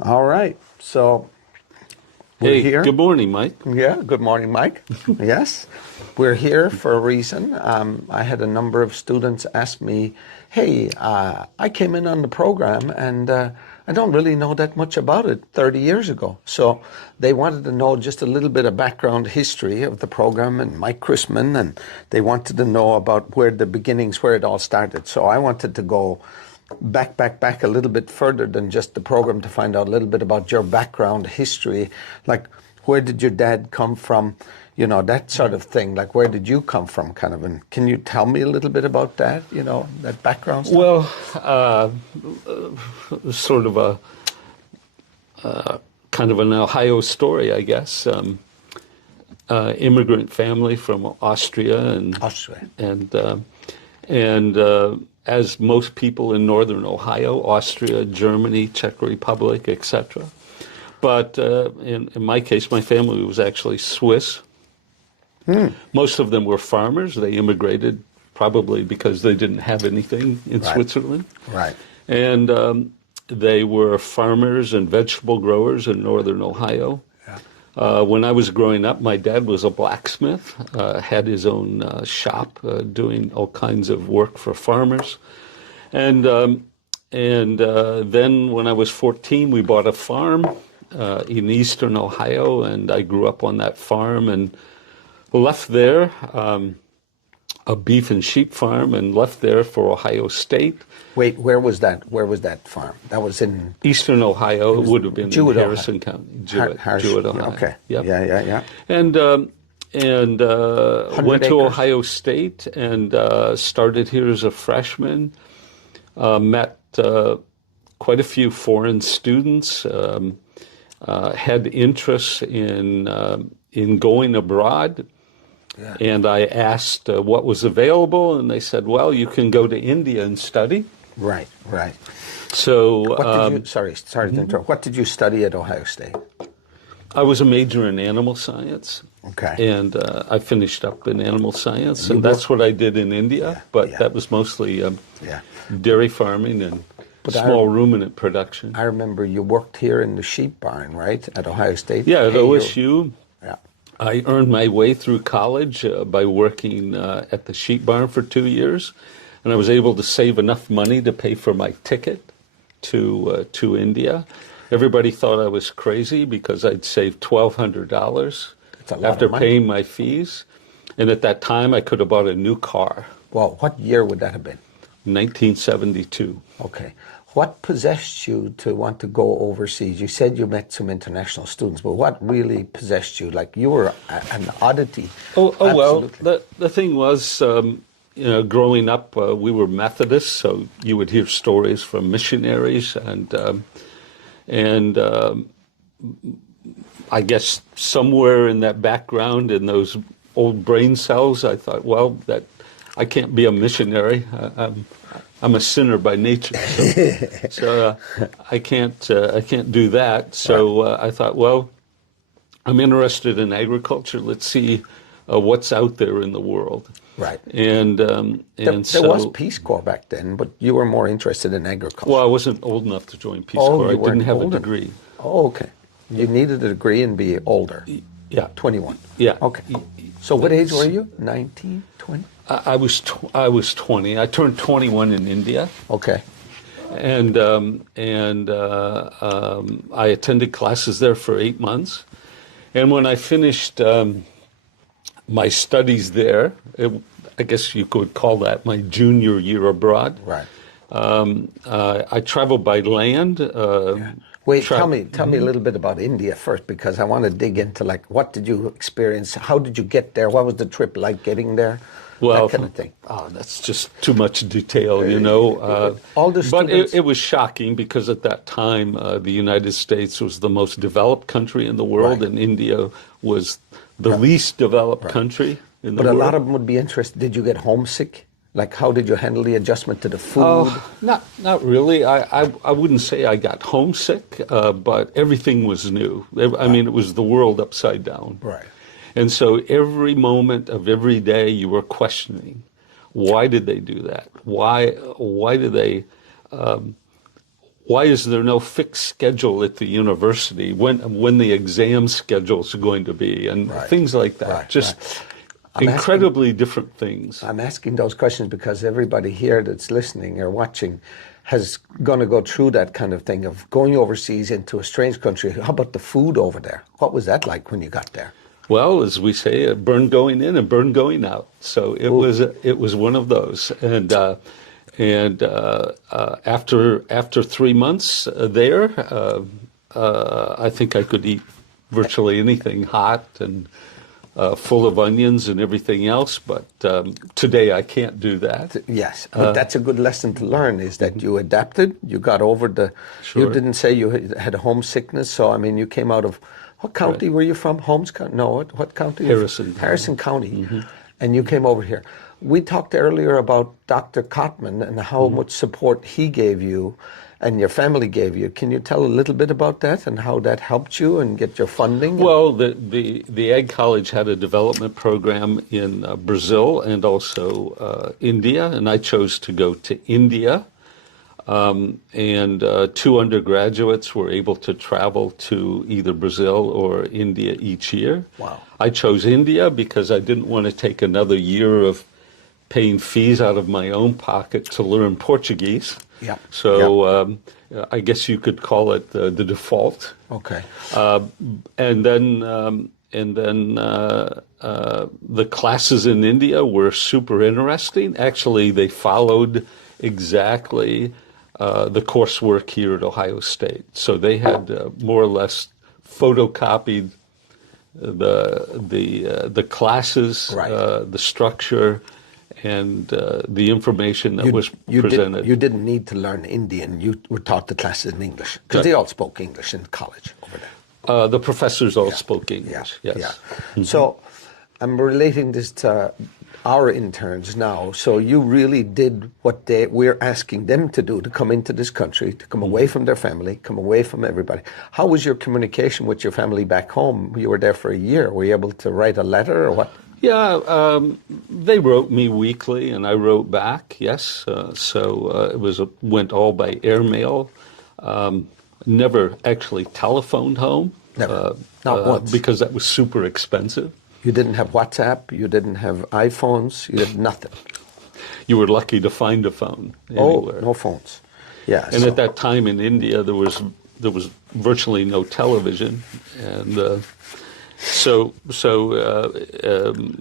All right. So we're Hey, here. good morning, Mike. Yeah. Good morning, Mike. Yes. We're here for a reason. I had a number of students ask me, hey, I came in on the program and I don't really know that much about it 30 years ago. So they wanted to know just a little bit of background history of the program and Mike Chrisman, and they wanted to know about where the beginnings, where it all started. So I wanted to go back a little bit further than just the program to find out a little bit about your background history, like where did your dad come from, you know, that sort of thing, like where did you come from, kind of, and can you tell me a little bit about that, you know, that background stuff? Well, sort of a kind of an Ohio story, I guess. Immigrant family from Austria, and as most people in northern Ohio, Austria, Germany, Czech Republic, etc. But in my case, my family was actually Swiss. Most of them were farmers. They immigrated probably because they didn't have anything in Switzerland. Right. And they were farmers and vegetable growers in northern Ohio. When I was growing up, my dad was a blacksmith, had his own shop doing all kinds of work for farmers. And then when I was 14, we bought a farm in eastern Ohio, and I grew up on that farm and left there, a beef and sheep farm, and left there for Ohio State. Wait, where was that? Where was that farm? That was in Eastern Ohio. It would have been Jewett, in Harrison County. Jewett, Ohio. Okay. Yep. Yeah. And went to Ohio State and started here as a freshman. Met quite a few foreign students. Had interest in going abroad. Yeah. And I asked what was available, and they said, well, you can go to India and study. Right. So, what did you, sorry to interrupt. What did you study at Ohio State? I was a major in animal science. Okay. And I finished up in animal science, and that's what I did in India, but that was mostly dairy farming and small ruminant production. I remember you worked here in the sheep barn, right, at Ohio State? Yeah, at OSU. I earned my way through college by working at the sheep barn for 2 years, and I was able to save enough money to pay for my ticket to India. Everybody thought I was crazy because I'd saved $1,200 after paying my fees, and at that time I could have bought a new car. Well, what year would that have been? 1972. Okay. What possessed you to want to go overseas? You said you met some international students, but what really possessed you? Like, you were an oddity. Well, the thing was, growing up, we were Methodists, so you would hear stories from missionaries, and I guess somewhere in that background, in those old brain cells, I thought, well, that I can't be a missionary. I'm a sinner by nature, so I can't do that. So I thought, well, I'm interested in agriculture. Let's see what's out there in the world. Right. And there was Peace Corps back then, but you were more interested in agriculture. Well, I wasn't old enough to join Peace Corps. I didn't have a degree. Oh, okay. You needed a degree and be older. Yeah. 21. Yeah. Okay. So what age were you? 19, 20? I was 20. I turned 21 in India. Okay. And I attended classes there for 8 months. And when I finished my studies there, I guess you could call that my junior year abroad. Right. I traveled by land. Wait, tell me a little bit about India first, because I want to dig into, like, what did you experience? How did you get there? What was the trip like getting there? Well, that kind of thing. Oh, that's just too much detail, you know. All the students, but it was shocking because at that time, the United States was the most developed country in the world, and India was the least developed country in the world. But a lot of them would be interested. Did you get homesick? Like, how did you handle the adjustment to the food? Oh, not really. I wouldn't say I got homesick, but everything was new. I mean, it was the world upside down. Right. And so every moment of every day you were questioning, why did they do that? Why did they why is there no fixed schedule at the university? When the exam schedules are going to be, and things like that. Incredibly different things. I'm asking those questions because everybody here that's listening or watching has going to go through that kind of thing of going overseas into a strange country. How about the food over there? What was that like when you got there? Well, as we say, burn going in and burn going out. So it was one of those. And after 3 months there, I think I could eat virtually anything hot and full of onions and everything else, but today I can't do that. Yes, but that's a good lesson to learn, is that you adapted, you got over you didn't say you had homesickness, so I mean you came out of, what county were you from? Holmes County? No, what county? Harrison County, and you came over here. We talked earlier about Dr. Cotman and how much support he gave you and your family gave you. Can you tell a little bit about that and how that helped you and get your funding? Well, the Ag College had a development program in Brazil and also India, and I chose to go to India. And 2 undergraduates were able to travel to either Brazil or India each year. Wow. I chose India because I didn't want to take another year of paying fees out of my own pocket to learn Portuguese. Yeah. So I guess you could call it the default. Okay. And then the classes in India were super interesting. Actually, they followed exactly the coursework here at Ohio State. So they had more or less photocopied the classes, the structure, and the information that was presented. You didn't need to learn Indian. You were taught the classes in English because they all spoke English in college over there. The professors all spoke English. Yes. Yeah. Mm-hmm. So I'm relating this to our interns now. So you really did what we're asking them to do, to come into this country, to come away from their family, come away from everybody. How was your communication with your family back home? You were there for a year. Were you able to write a letter or what? Yeah, they wrote me weekly, and I wrote back. Yes, it went all by airmail. Never actually telephoned home. Never, not once, because that was super expensive. You didn't have WhatsApp. You didn't have iPhones. You had nothing. You were lucky to find a phone anywhere. Oh, no phones. Yeah. And at that time in India, there was virtually no television, and. So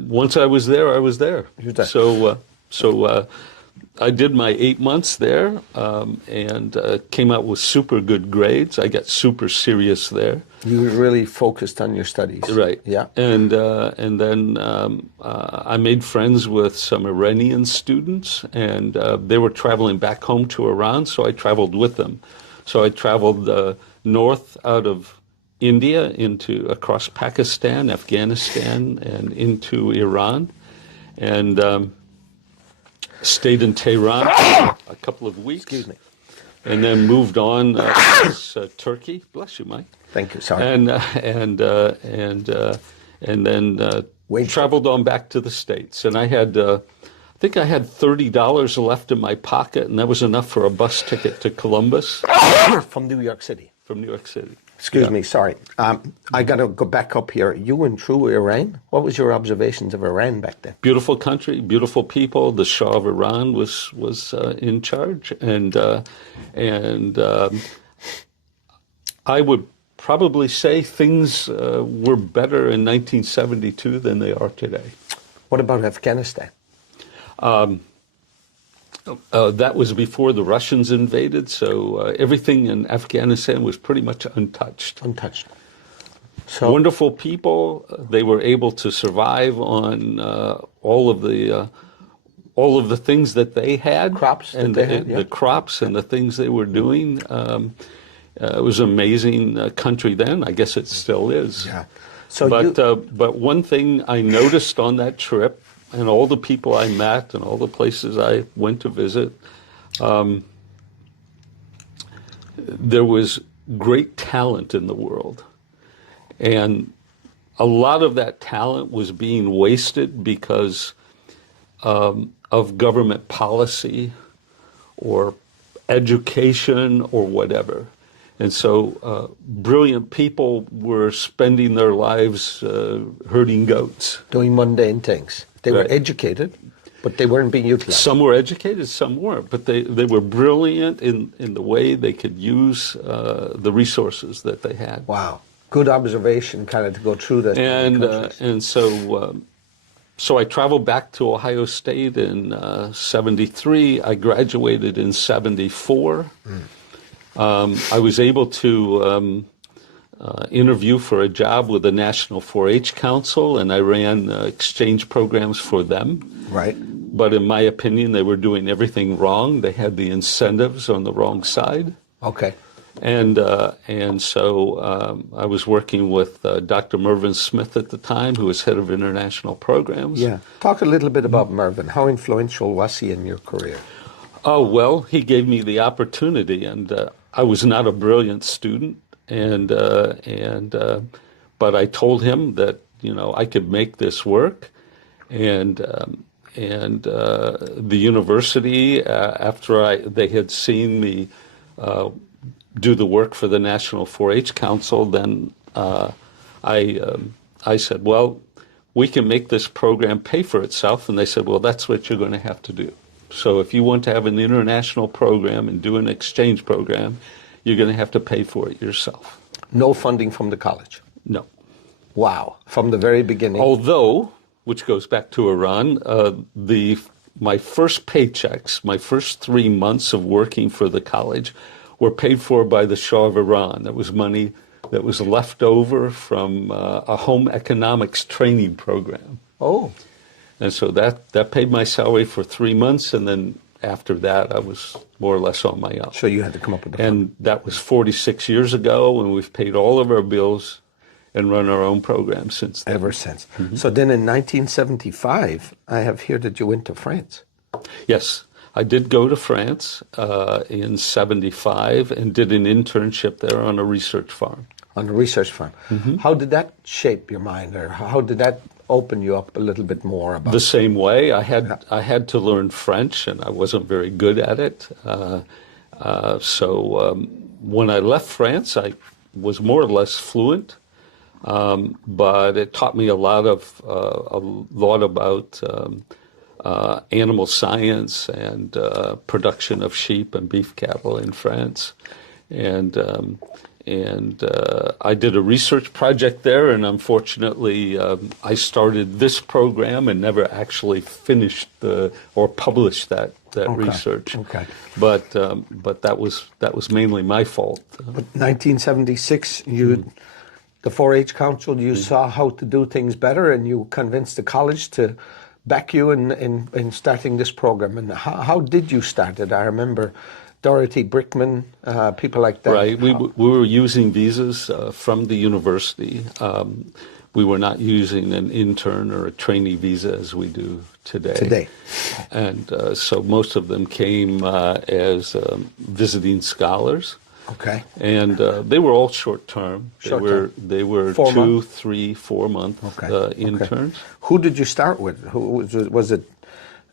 once I was there, I was there. So I did my 8 months there and came out with super good grades. I got super serious there. You were really focused on your studies. Right. Yeah. And then I made friends with some Iranian students, and they were traveling back home to Iran, so I traveled with them. So I traveled north out of India across Pakistan, Afghanistan, and into Iran, and stayed in Tehran a couple of weeks. Excuse me. And then moved on to Turkey. Bless you, Mike. Thank you. Sorry. And then traveled on back to the States. And I think I had $30 left in my pocket, and that was enough for a bus ticket to Columbus. From New York City. From New York City. Excuse me, sorry. I got to go back up here. You went through Iran. What was your observations of Iran back then? Beautiful country, beautiful people. The Shah of Iran was in charge, and I would probably say things were better in 1972 than they are today. What about Afghanistan? That was before the Russians invaded, so everything in Afghanistan was pretty much untouched. Untouched. So wonderful people. They were able to survive on all of the things that they had, crops and the crops and the things they were doing. It was an amazing country then. I guess it still is. Yeah. So, but one thing I noticed on that trip, and all the people I met and all the places I went to visit, there was great talent in the world. And a lot of that talent was being wasted because of government policy or education or whatever. And so brilliant people were spending their lives herding goats. Doing mundane things. They were Right. educated, but they weren't being utilized. Some were educated, some weren't, but they were brilliant in the way they could use the resources that they had. Wow. Good observation, kind of, to go through that. And so I traveled back to Ohio State in 73. I graduated in 74. I was able to interview for a job with the National 4-H Council, and I ran exchange programs for them. Right. But in my opinion, they were doing everything wrong. They had the incentives on the wrong side. Okay. And so I was working with Dr. Mervyn Smith at the time, who was head of international programs. Yeah. Talk a little bit about Mervyn. How influential was he in your career? Oh, well, he gave me the opportunity, and I was not a brilliant student, but I told him that, I could make this work, and the university, after they had seen me do the work for the National 4-H Council, then I said, well, we can make this program pay for itself, and they said, well, that's what you're going to have to do. So if you want to have an international program and do an exchange program, you're going to have to pay for it yourself. No funding from the college? No. Wow. From the very beginning? Although, which goes back to Iran, my first paychecks, my first 3 months of working for the college were paid for by the Shah of Iran. That was money that was left over from a home economics training program. Oh. And so that paid my salary for 3 months, and then after that, I was more or less on my own. So you had to come up with the And that was 46 years ago, and we've paid all of our bills and run our own program since then. Ever since. So then in 1975, I have here that you went to France. Yes, I did go to France in 75 and did an internship there on a research farm. On a research farm. How did that shape your mind, or how did that open you up a little bit more about the same way? I had to learn French, and I wasn't very good at it. So when I left France, I was more or less fluent, but it taught me a lot about animal science and production of sheep and beef cattle in France, and I did a research project there, and unfortunately, I started this program and never actually finished or published that research. Okay. But that was mainly my fault. But 1976, the 4-H Council, you saw how to do things better, and you convinced the college to back you in starting this program. And how did you start it? I remember Dorothy Brickman, people like that. Right. We were using visas from the university. We were not using an intern or a trainee visa as we do today. And so most of them came as visiting scholars. Okay. And they were all short-term. They were 2, 3, 4 month interns. Okay. Who did you start with? Who was it?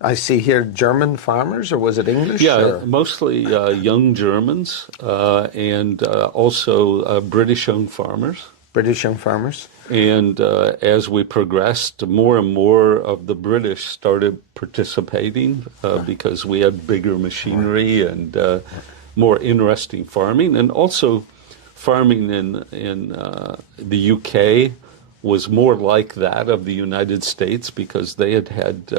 I see here German farmers, or was it English? Yeah, or? mostly young Germans and also British young farmers. British young farmers. And as we progressed, more and more of the British started participating because we had bigger machinery and more interesting farming. And also farming in the UK was more like that of the United States because they had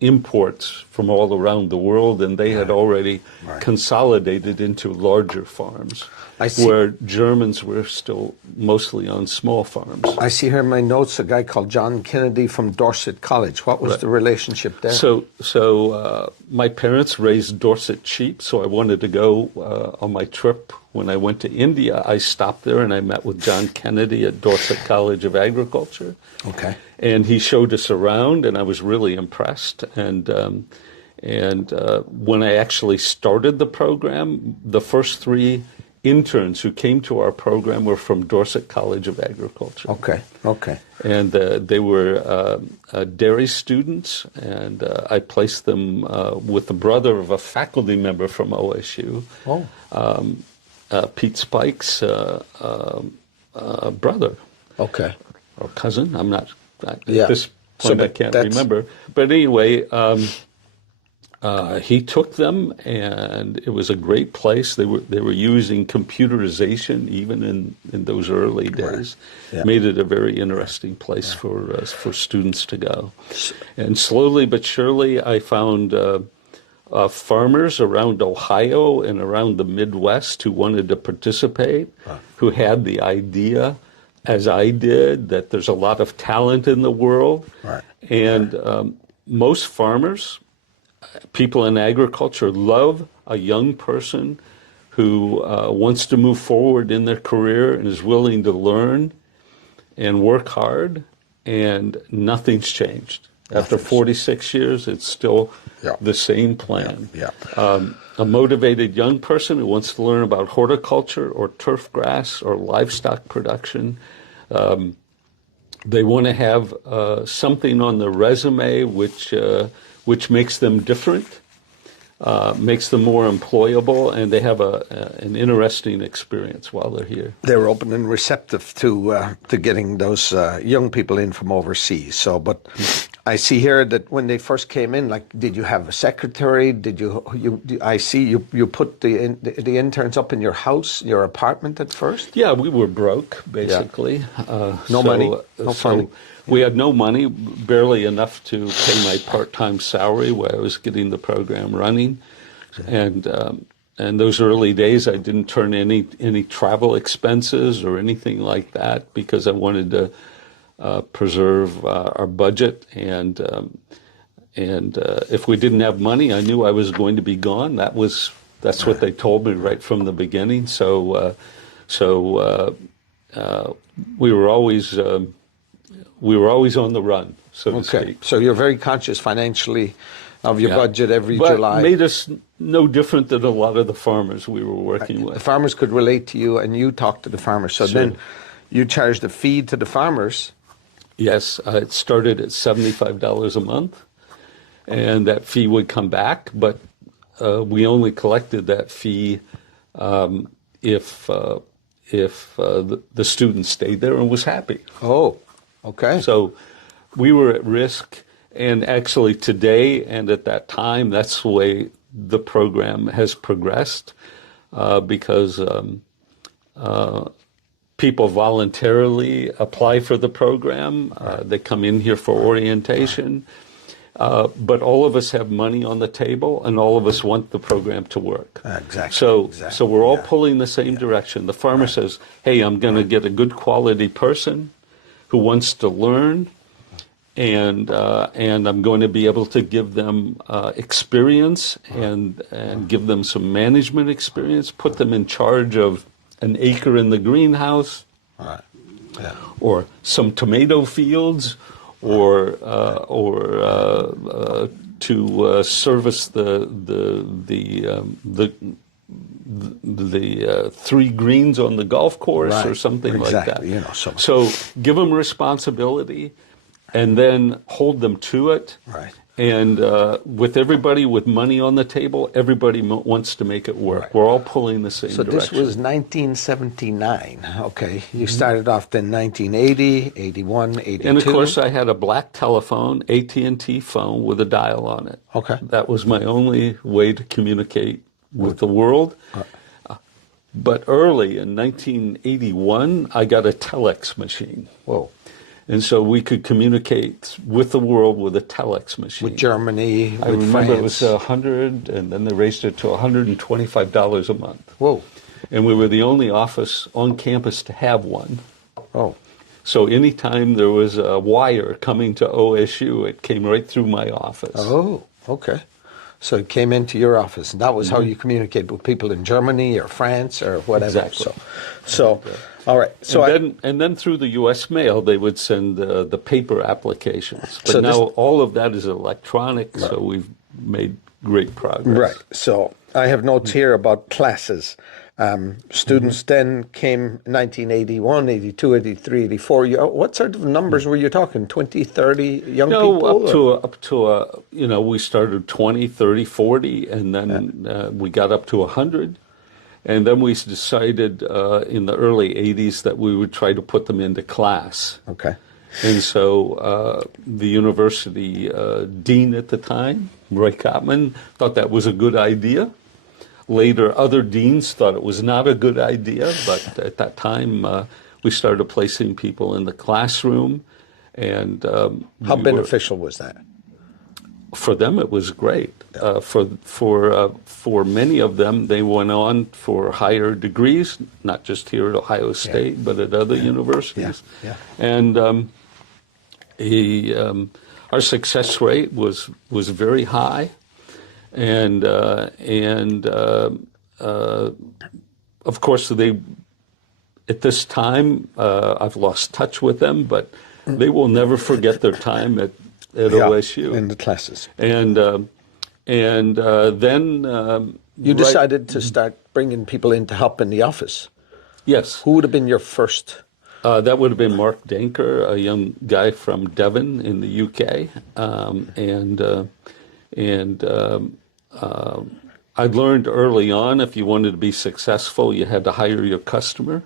imports from all around the world, and they had already consolidated into larger farms, where Germans were still mostly on small farms. I see here in my notes a guy called John Kennedy from Dorset College. What was the relationship there? So my parents raised Dorset sheep, so I wanted to go on my trip. When I went to India, I stopped there and I met with John Kennedy at Dorset College of Agriculture. Okay. And he showed us around, and I was really impressed. And when I actually started the program, the first 3 interns who came to our program were from Dorset College of Agriculture. Okay. Okay. And they were dairy students, and I placed them with the brother of a faculty member from OSU, Pete Spike's brother. Okay. Or cousin. I'm not, at Yeah. this point I can't remember. But anyway, he took them, and it was a great place. They were using computerization even in those early days. Right. Yeah. Made it a very interesting place for students to go. And slowly but surely, I found farmers around Ohio and around the Midwest who wanted to participate, who had the idea, as I did, that there's a lot of talent in the world. Right. And most farmers, people in agriculture, love a young person who wants to move forward in their career and is willing to learn and work hard, and nothing's changed. After 46 years, it's still the same plan. A motivated young person who wants to learn about horticulture or turf grass or livestock production. They want to have something on their resume which makes them different, makes them more employable, and they have an interesting experience while they're here. They're open and receptive to getting those young people in from overseas. So, but I see here that when they first came in, like, did you have a secretary? Did you? I see you put the interns up in your house, your apartment at first. Yeah, we were broke basically. No money. No funding. We had no money, barely enough to pay my part-time salary while I was getting the program running, and those early days I didn't turn any travel expenses or anything like that because I wanted to preserve our budget, and if we didn't have money, I knew I was going to be gone. That's what they told me right from the beginning. So we were always on the run, so to speak. So you're very conscious financially of your budget every July. But made us no different than a lot of the farmers we were working with. The farmers could relate to you, and you talked to the farmers. So then you charged a fee to the farmers. Yes, it started at $75 a month, and that fee would come back, but we only collected that fee if the student stayed there and was happy. Oh, okay. So we were at risk, and actually today and at that time, that's the way the program has progressed, because people voluntarily apply for the program. They come in here for orientation. But all of us have money on the table, and all of us want the program to work. Exactly. So we're all pulling the same direction. The farmer says, hey, I'm going to get a good quality person who wants to learn, and I'm going to be able to give them experience and give them some management experience, put them in charge of an acre in the greenhouse, or some tomato fields, or to service the 3 greens on the golf course or something like that. You know, so give them responsibility, and then hold them to it. Right. And with everybody with money on the table, everybody wants to make it work. Right. We're all pulling the same direction. So this was 1979. Okay. You started off then 1980, 81, 82. And of course, I had a black telephone, AT&T phone with a dial on it. Okay. That was my only way to communicate with the world. But early in 1981, I got a telex machine. Whoa. And so we could communicate with the world with a telex machine. With Germany, with I remember France. It was $100, and then they raised it to $125 a month. Whoa. And we were the only office on campus to have one. Oh. So anytime there was a wire coming to OSU, it came right through my office. Oh, okay. So it came into your office, and that was how you communicate with people in Germany or France or whatever. Exactly. So all right. So and then through the U.S. mail, they would send the paper applications. But So now all of that is electronic, so we've made great progress. Right. So I have notes here about classes. Students then came 1981, 82, 83, 84. What sort of numbers were you talking? 20, 30 young No, people? up to we started 20, 30, 40, and then we got up to 100. And then we decided in the early 80s that we would try to put them into class. Okay. And so the university dean at the time, Roy Kottman, thought that was a good idea. Later, other deans thought it was not a good idea, but at that time, we started placing people in the classroom. And how beneficial was that? For them, it was great. For many of them, they went on for higher degrees, not just here at Ohio State, but at other universities. And our success rate was very high, and of course they. At this time, I've lost touch with them, but they will never forget their time at OSU in the classes. And then you decided to start bringing people in to help in the office. Yes. Who would have been your first? That would have been Mark Danker, a young guy from Devon in the UK, I learned early on if you wanted to be successful, you had to hire your customer.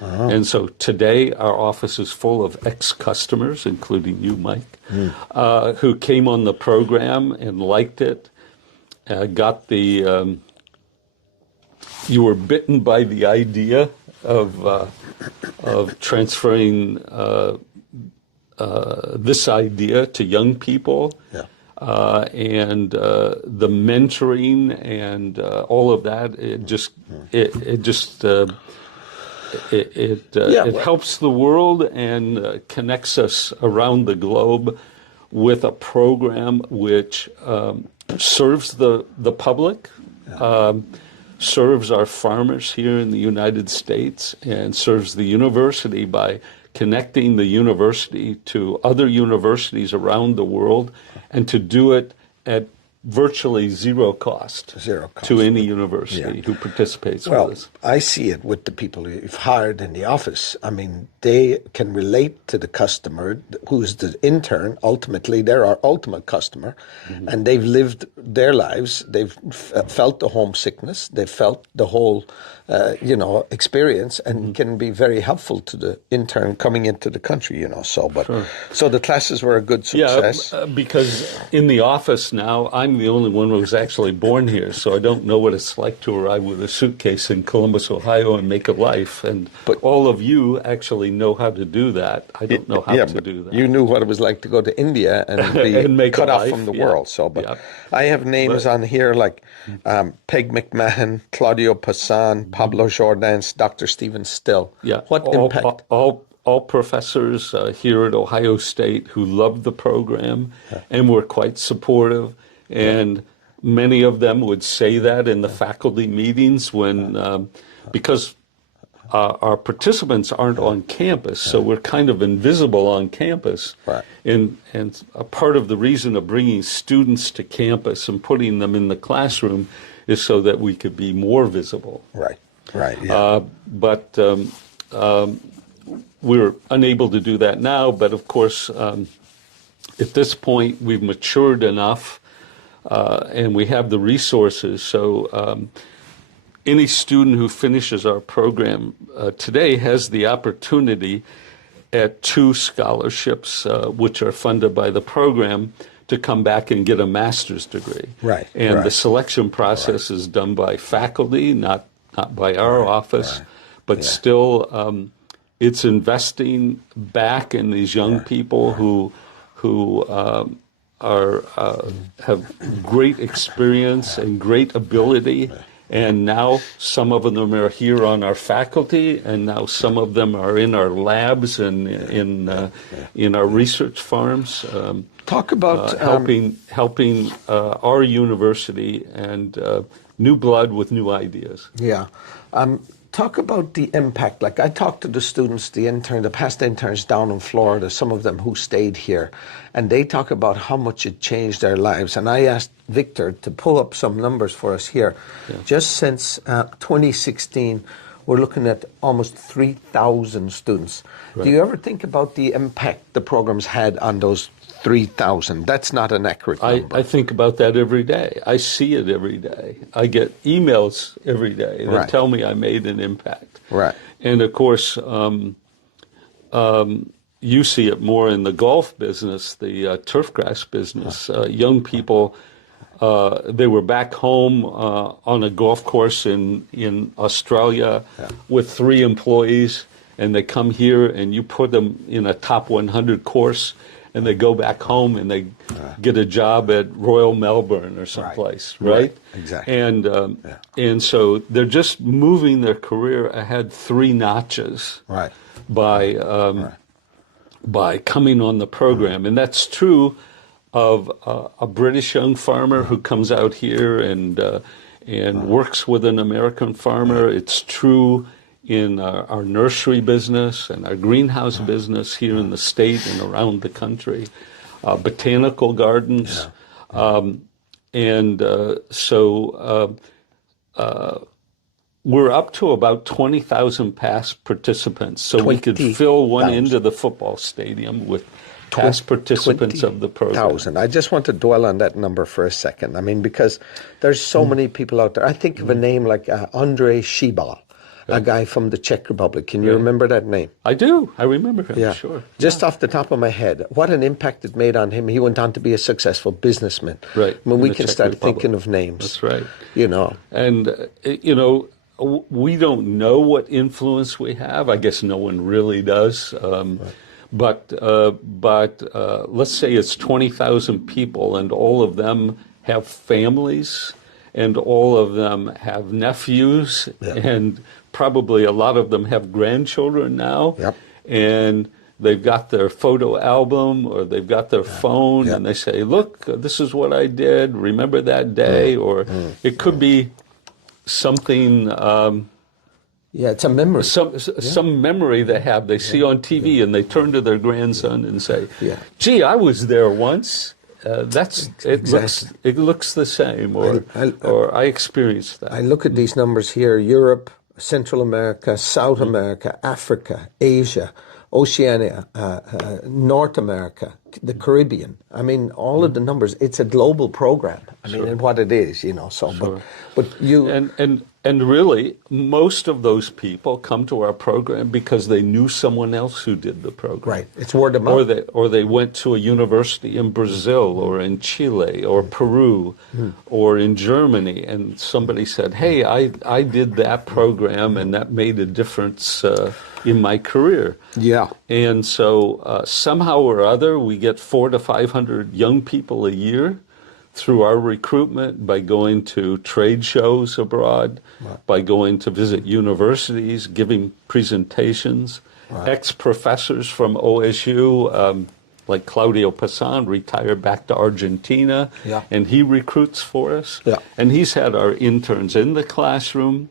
And so today our office is full of ex-customers, including you, Mike, who came on the program and liked it, got the, you were bitten by the idea of transferring this idea to young people. Yeah. And the mentoring and all of that, it helps the world and connects us around the globe with a program which serves the public, serves our farmers here in the United States, and serves the university by connecting the university to other universities around the world, and to do it at virtually zero cost to any university who participates with us. I see it with the people you've hired in the office. I mean, they can relate to the customer who's the intern. Ultimately, they're our ultimate customer, and they've lived their lives. They've felt the homesickness. They've felt the whole, experience, and can be very helpful to the intern coming into the country. So the classes were a good success. Yeah, because in the office now, I'm the only one who's actually born here, so I don't know what it's like to arrive with a suitcase in Columbus, Ohio, and make a life. But all of you actually know how to do that. I don't know how to do that. You knew what it was like to go to India and be and cut off from the world. I have names on here like Peg McMahon, Claudio Passan, Pablo Jordans, Dr. Stephen Still. Yeah. What impact? All professors here at Ohio State who loved the program and were quite supportive. And many of them would say that in the faculty meetings when, because our participants aren't on campus, so we're kind of invisible on campus. Right. And a part of the reason of bringing students to campus and putting them in the classroom is so that we could be more visible. Right. Yeah. But we're unable to do that now. But of course, at this point, we've matured enough. And we have the resources. So any student who finishes our program today has the opportunity at 2 scholarships, which are funded by the program, to come back and get a master's degree. Right. And the selection process is done by faculty, not by our office, but still it's investing back in these young people who have great experience and great ability, and now some of them are here on our faculty, and now some of them are in our labs and in our research farms. Talk about helping our university and new blood with new ideas. Yeah. Talk about the impact. Like I talked to the students, the past interns down in Florida, some of them who stayed here, and they talk about how much it changed their lives. And I asked Victor to pull up some numbers for us here. Yeah. Just since 2016, we're looking at almost 3,000 students. Right. Do you ever think about the impact the program's had on those 3,000? That's not an accurate number. I think about that every day. I see it every day. I get emails every day that tell me I made an impact. Right. And of course, you see it more in the golf business, the turfgrass business. Young people, they were back home on a golf course in Australia with 3 employees, and they come here and you put them in a top 100 course, and they go back home and they get a job at Royal Melbourne or someplace, right? Exactly. And so they're just moving their career ahead 3 notches by coming on the program. And that's true of a British young farmer who comes out here and works with an American farmer. It's true in our nursery business and our greenhouse business here in the state and around the country, botanical gardens. We're up to about 20,000 past participants, so we could fill one end of the football stadium with past participants of the program. I just want to dwell on that number for a second. I mean, because there's so many people out there. I think of a name like Andrei Shibal, a guy from the Czech Republic. Can you remember that name? I do. I remember him, sure. Just off the top of my head, what an impact it made on him. He went on to be a successful businessman. Right. I mean, we can start thinking of names. That's right. You know. And, we don't know what influence we have. I guess no one really does. But let's say it's 20,000 people, and all of them have families, and all of them have nephews, and probably a lot of them have grandchildren now. And they've got their photo album or they've got their phone, and they say, look, this is what I did. Remember that day? Or it could be something... it's a memory. Some memory they have. They see on TV and they turn to their grandson and say, gee, I was there once. It looks the same, or I experienced that. I look at these numbers here: Europe, Central America, South America, Africa, Asia, Oceania, North America, the Caribbean. I mean, all of the numbers. It's a global program. I mean, and what it is, So, but you and really, most of those people come to our program because they knew someone else who did the program. Right. It's word of mouth. Or they went to a university in Brazil or in Chile or Peru or in Germany, and somebody said, hey, I did that program and that made a difference in my career. Yeah. And so somehow or other, we get 400 to 500 young people a year through our recruitment, by going to trade shows abroad, by going to visit universities, giving presentations. Ex-professors from OSU, like Claudio Passan, retired back to Argentina, and he recruits for us. And he's had our interns in the classroom.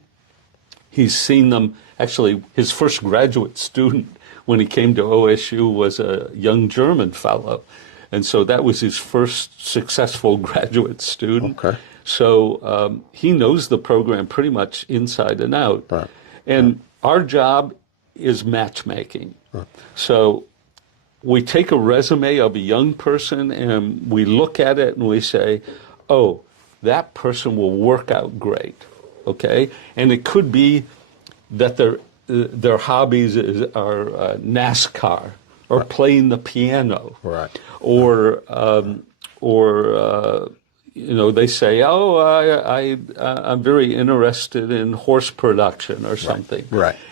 He's seen them. Actually, his first graduate student when he came to OSU was a young German fellow. And so that was his first successful graduate student. Okay. So he knows the program pretty much inside and out. And our job is matchmaking. So we take a resume of a young person and we look at it and we say, oh, that person will work out great. Okay? And it could be that their hobbies are NASCAR, or playing the piano, or they say, oh, I'm very interested in horse production or something,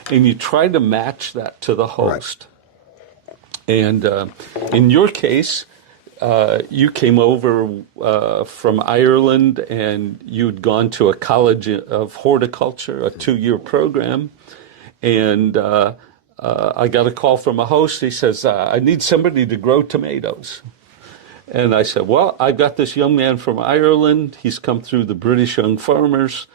and you try to match that to the host. And in your case, you came over from Ireland, and you'd gone to a college of horticulture, a 2-year program, and I got a call from a host. He says, I need somebody to grow tomatoes. And I said, well, I've got this young man from Ireland. He's come through the British Young Farmers,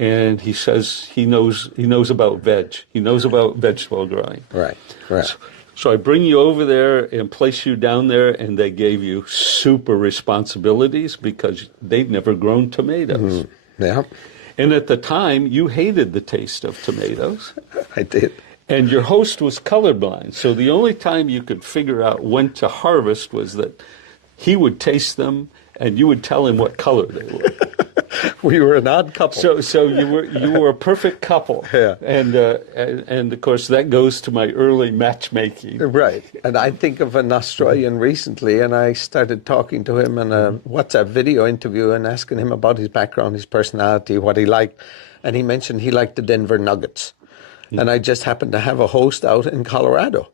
and he says he knows about veg. He knows about vegetable growing. Right. Right. So I bring you over there and place you down there, and they gave you super responsibilities because they'd never grown tomatoes. Yeah. And at the time, you hated the taste of tomatoes. I did. And your host was colorblind. So the only time you could figure out when to harvest was that he would taste them and you would tell him what color they were. We were an odd couple. So you were a perfect couple. Yeah. And of course that goes to my early matchmaking. Right. And I think of an Australian recently, and I started talking to him in a WhatsApp video interview and asking him about his background, his personality, what he liked. And he mentioned he liked the Denver Nuggets. And I just happened to have a host out in Colorado.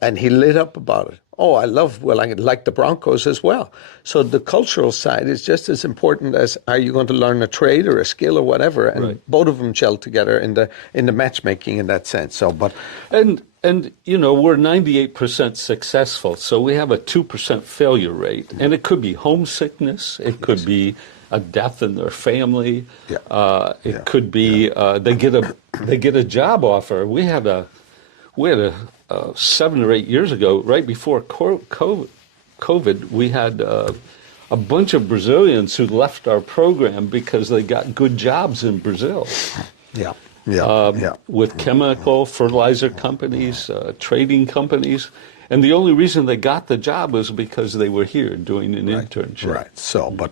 And he lit up about it. Oh, I like the Broncos as well. So the cultural side is just as important as are you going to learn a trade or a skill or whatever. And both of them gel together in the matchmaking in that sense. So, but and we're 98% successful. So we have a 2% failure rate, and it could be homesickness. It could be a death in their family. It could be they get a job offer. We had a 7 or 8 years ago, right before COVID, we had a bunch of Brazilians who left our program because they got good jobs in Brazil. With chemical, fertilizer companies, trading companies. And the only reason they got the job was because they were here doing an internship. Right. So, but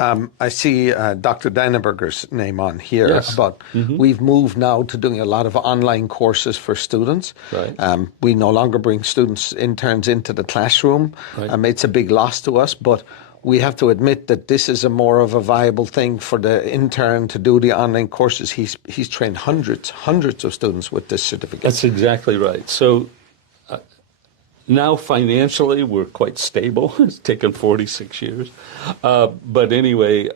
I see Dr. Danneberger's name on here. Yes. But we've moved now to doing a lot of online courses for students. Right. We no longer bring interns into the classroom. Right. It's a big loss to us, but we have to admit that this is a more of a viable thing for the intern to do the online courses. He's trained hundreds of students with this certificate. That's exactly right. So now financially we're quite stable. It's taken 46 years. But anyway,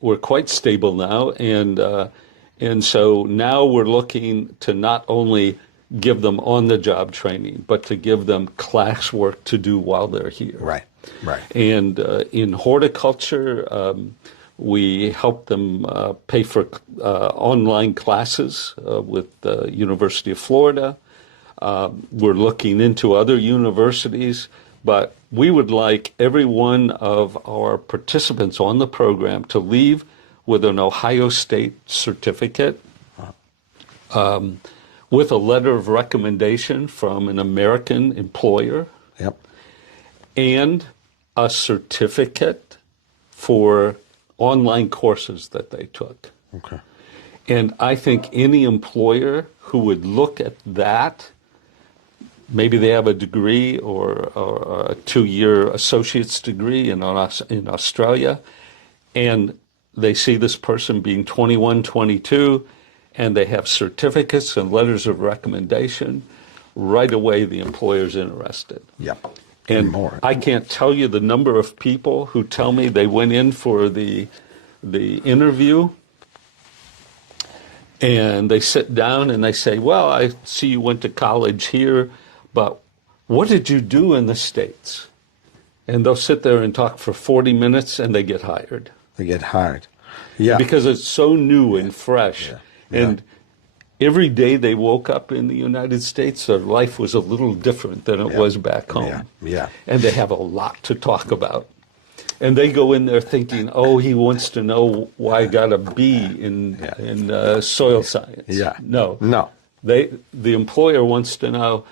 we're quite stable now. And so now we're looking to not only give them on-the-job training, but to give them classwork to do while they're here. Right. And in horticulture, we help them pay for online classes with the University of Florida. We're looking into other universities, but we would like every one of our participants on the program to leave with an Ohio State certificate, with a letter of recommendation from an American employer. Yep. And a certificate for online courses that they took. Okay. And I think any employer who would look at that, maybe they have a degree or a 2-year associate's degree in Australia, and they see this person being 21, 22, and they have certificates and letters of recommendation, right away the employer's interested. Yep. And more. I can't tell you the number of people who tell me they went in for the interview and they sit down and they say, well, I see you went to college here, but what did you do in the States? And they'll sit there and talk for 40 minutes and they get hired. They get hired. Yeah. Because it's so new and fresh. And every day they woke up in the United States, their life was a little different than it was back home. And they have a lot to talk about. And they go in there thinking, oh, he wants to know why I got a B in soil science. No. The employer wants to know,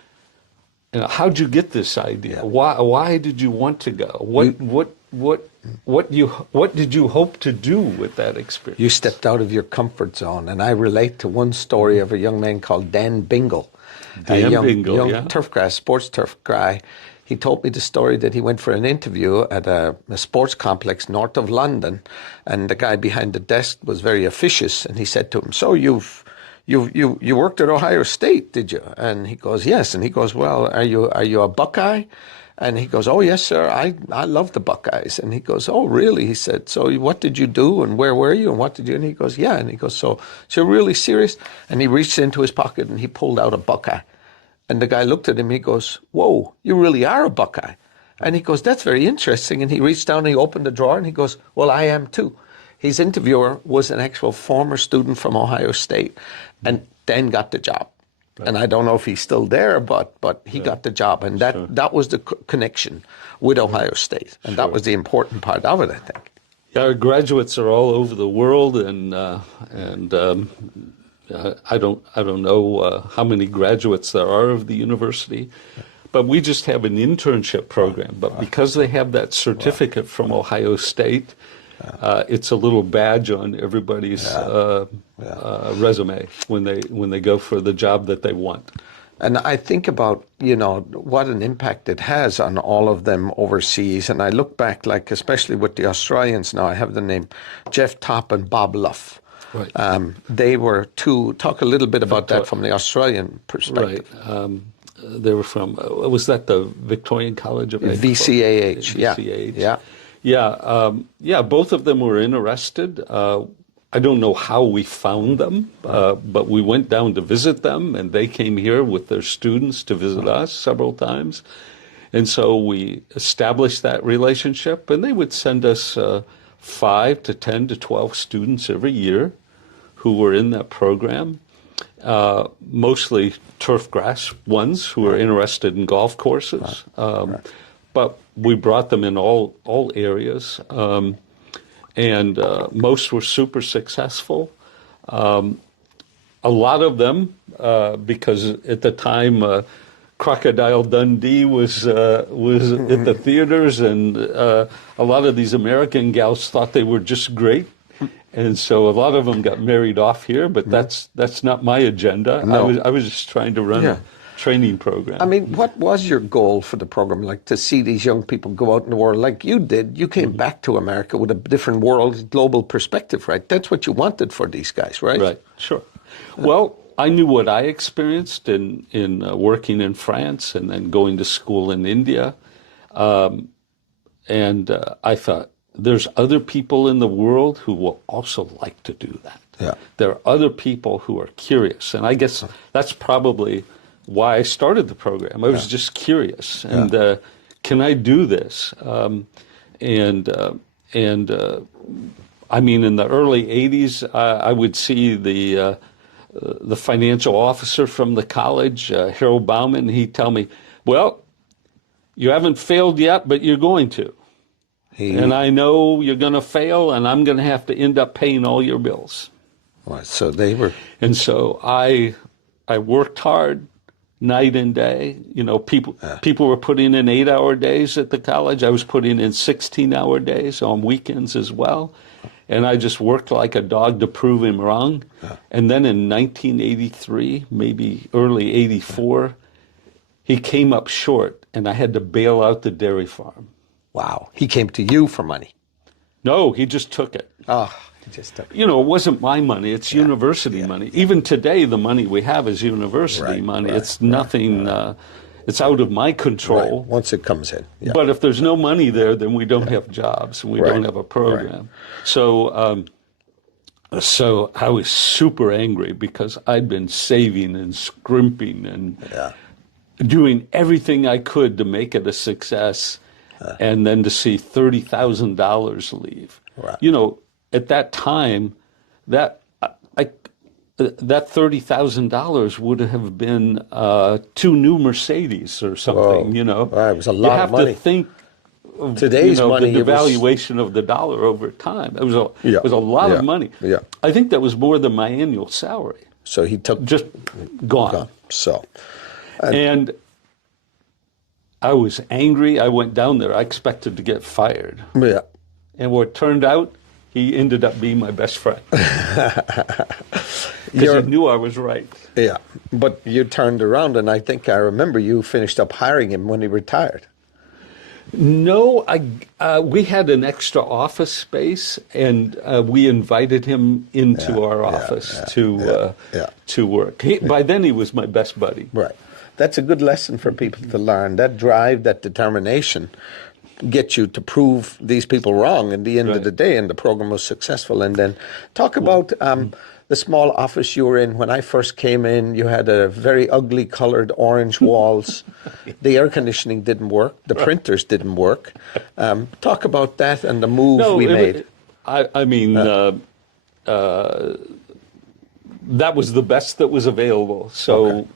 how'd you get this idea? Why did you want to go? What did you hope to do with that experience? You stepped out of your comfort zone, and I relate to one story of a young man called Dan Bingle, a young sports turf guy. He told me the story that he went for an interview at a sports complex north of London, and the guy behind the desk was very officious, and he said to him, "So you worked at Ohio State, did you?" And he goes, "Yes." And he goes, "Well, are you a Buckeye?" And he goes, "Oh, yes, sir. I love the Buckeyes." And he goes, "Oh, really?" He said, "So what did you do and where were you and what did you?" And he goes, "Yeah." And he goes, So you're really serious?" And he reached into his pocket and he pulled out a Buckeye. And the guy looked at him. He goes, "Whoa, you really are a Buckeye." And he goes, "That's very interesting." And he reached down and he opened the drawer and he goes, "Well, I am too." his interviewer was an actual former student from Ohio State, and then got the job. Right. And I don't know if he's still there, but he got the job, and that was the connection with Ohio State, and that was the important part of it, I think. Yeah, our graduates are all over the world, and I don't know how many graduates there are of the university, but we just have an internship program. But because they have that certificate from Ohio State, it's a little badge on everybody's resume when they go for the job that they want. And I think about, what an impact it has on all of them overseas. And I look back, like, especially with the Australians now, I have the name Jeff Topp and Bob Luff. Right. They were talk a little bit about that from the Australian perspective. Right. They were from, was that the Victorian College of VCAH, VCAH. Yeah, both of them were interested. I don't know how we found them, but we went down to visit them, and they came here with their students to visit us several times. And so we established that relationship, and they would send us 5 to 10 to 12 students every year who were in that program, mostly turf grass ones who were interested in golf courses. But we brought them in all areas, and most were super successful. A lot of them, because at the time Crocodile Dundee was at the theaters, and a lot of these American gals thought they were just great. And so a lot of them got married off here, but that's not my agenda. No. I was just trying to run a training program. I mean, what was your goal for the program? Like, to see these young people go out in the world like you did. You came back to America with a different world, global perspective, right? That's what you wanted for these guys, right? Right, sure. Well, I knew what I experienced in working in France and then going to school in India. And I thought, there's other people in the world who will also like to do that. Yeah. There are other people who are curious. And I guess that's probably why I started the program. I was just curious. And can I do this? I mean, in the early 80s, I would see the financial officer from the college, Harold Bauman. He'd tell me, well, you haven't failed yet, but you're going to. And I know you're going to fail, and I'm going to have to end up paying all your bills. Well, so they were. And so I worked hard, night and day. People were putting in 8-hour days at the college. I was putting in 16-hour days on weekends as well. And I just worked like a dog to prove him wrong. And then in 1983, maybe early 84, he came up short, and I had to bail out the dairy farm. Wow. He came to you for money. No, he just took it. Oh, he just took it. It wasn't my money. It's university money. Even today, the money we have is university money. It's nothing, it's out of my control. Right. Once it comes in. Yeah. But if there's no money there, then we don't have jobs, and we don't have a program. So I was super angry because I'd been saving and scrimping and doing everything I could to make it a success. And then to see $30,000 leave. Right. At that time, that $30,000 would have been 2 new Mercedes or something. Right, it was a lot of money. You have to think of today's money, the devaluation of the dollar over time. It was a lot of money. Yeah. I think that was more than my annual salary. So he took just gone. So, and I was angry. I went down there. I expected to get fired. Yeah. And what turned out, he ended up being my best friend. Because he knew I was right. Yeah. But you turned around, and I think I remember you finished up hiring him when he retired. No, we had an extra office space, and we invited him into our office to work. By then, he was my best buddy. Right. That's a good lesson for people to learn. That drive, that determination get you to prove these people wrong in the end of the day, and the program was successful. And then talk about the small office you were in. When I first came in, you had a very ugly colored orange walls. The air conditioning didn't work. The printers didn't work. Talk about that and the move we made. I mean, that was the best that was available. So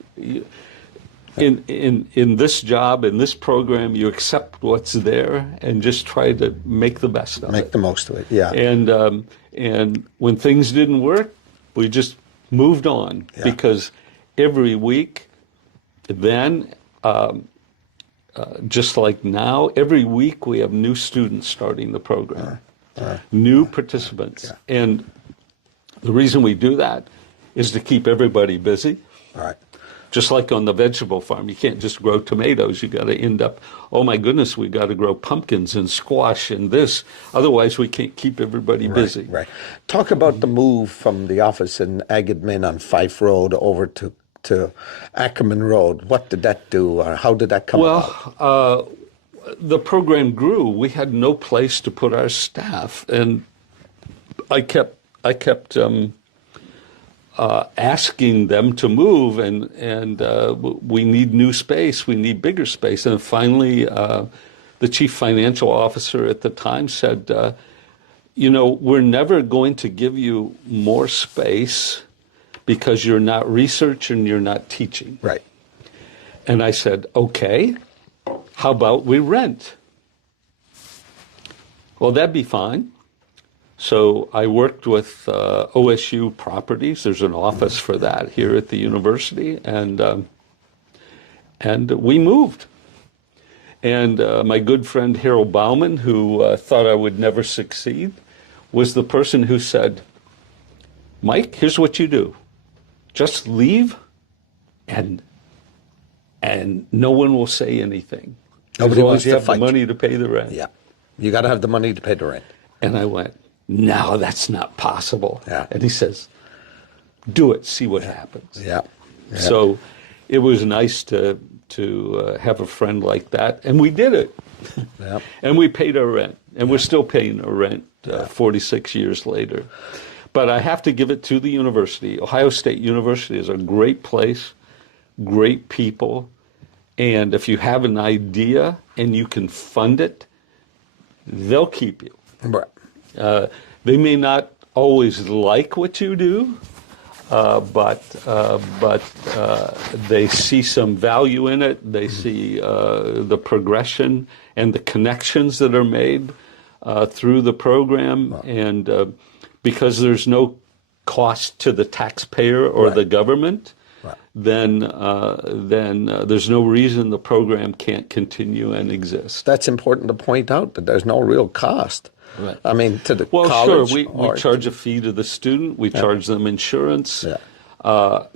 in this job, in this program, you accept what's there and just try to make the best of it. Make the most of it, yeah. And when things didn't work, we just moved on because every week then, just like now, every week we have new students starting the program, new participants. And the reason we do that is to keep everybody busy. Right. Just like on the vegetable farm, you can't just grow tomatoes. You got to end up, oh my goodness, we got to grow pumpkins and squash and this. Otherwise, we can't keep everybody busy. Right. Talk about the move from the office in Agidmin on Fife Road over to Ackerman Road. What did that do, or how did that come about? Well, the program grew. We had no place to put our staff, and I kept asking them to move, and we need new space, we need bigger space. And finally, the chief financial officer at the time said, we're never going to give you more space because you're not research and you're not teaching. Right. And I said, okay, how about we rent? Well, that'd be fine. So I worked with OSU Properties. There's an office for that here at the university, and we moved. And my good friend Harold Bauman, who thought I would never succeed, was the person who said, Mike, here's what you do. Just leave, and no one will say anything. Nobody as long wants as you to have fight. the money to pay the rent. Yeah. You got to have the money to pay the rent. And I went, no, that's not possible. Yeah. And he says, do it, see what happens. Yeah. So it was nice to have a friend like that. And we did it. Yeah. And we paid our rent. And we're still paying our rent 46 years later. But I have to give it to the university. Ohio State University is a great place, great people. And if you have an idea and you can fund it, they'll keep you. Right. They may not always like what you do, but they see some value in it. They see the progression and the connections that are made through the program, and because there's no cost to the taxpayer or the government, then there's no reason the program can't continue and exist. That's important to point out, that there's no real cost. Right. I mean, to the well, college. sure, we charge a fee to the student. We charge them insurance. But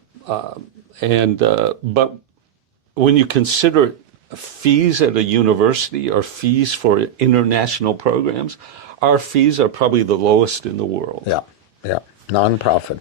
when you consider fees at a university or fees for international programs, our fees are probably the lowest in the world. Yeah. Nonprofit.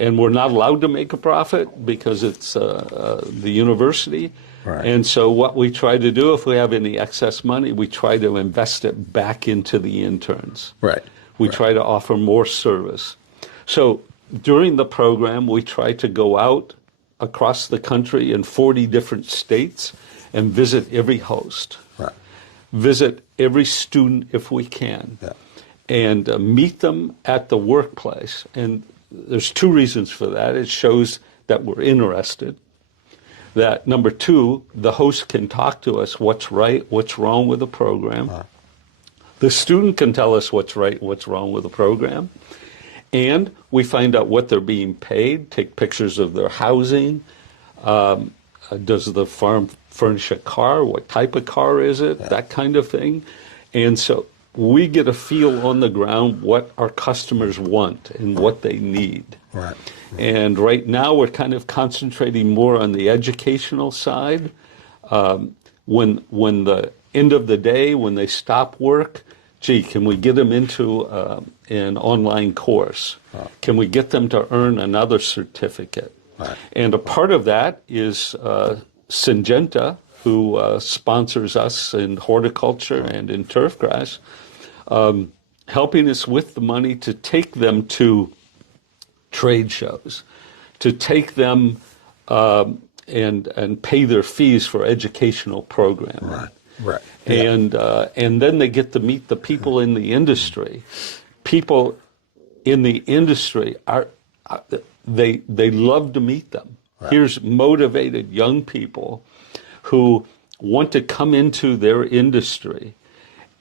And we're not allowed to make a profit because it's the university. Right. And so what we try to do, if we have any excess money, we try to invest it back into the interns. Right. We try to offer more service. So during the program, we try to go out across the country in 40 different states and visit every host. Right. Visit every student if we can. Yeah. And meet them at the workplace. And there's two reasons for that. It shows that we're interested. That, number two, the host can talk to us what's right, what's wrong with the program. The student can tell us what's right, what's wrong with the program. And we find out what they're being paid, take pictures of their housing. Does the farm furnish a car? What type of car is it? That kind of thing. And so we get a feel on the ground what our customers want and what they need. Right. And right now we're kind of concentrating more on the educational side. When the end of the day, when they stop work, gee, can we get them into an online course? Can we get them to earn another certificate? Right. And a part of that is Syngenta, who sponsors us in horticulture and in turfgrass, helping us with the money to take them to trade shows, to take them and pay their fees for educational programming. Right. Right. Yeah. And then they get to meet the people in the industry. People in the industry they love to meet them. Right. Here's motivated young people who want to come into their industry,